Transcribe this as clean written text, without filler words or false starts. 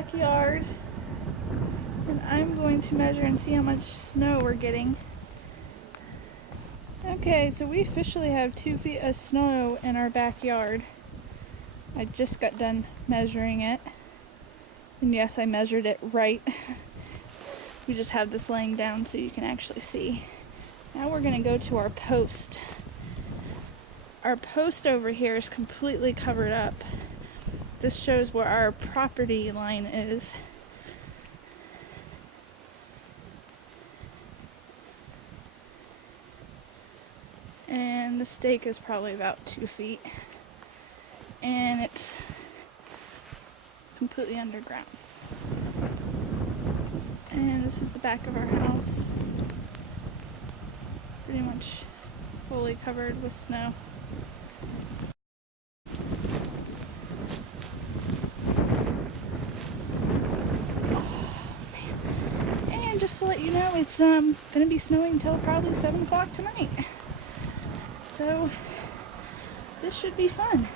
backyard and I'm going to measure and see how much snow we're getting. Okay, so we officially have 2 feet of snow in our backyard. I just got done measuring it. And yes, I measured it right. We just have this laying down so you can actually see. Now we're gonna go to our post. Our post over here is completely covered up. This shows where our property line is. And the stake is probably about 2 feet. And it's completely underground. And this is the back of our house. Pretty much fully covered with snow. Just to let you know, it's going to be snowing until probably 7 o'clock tonight. So this should be fun.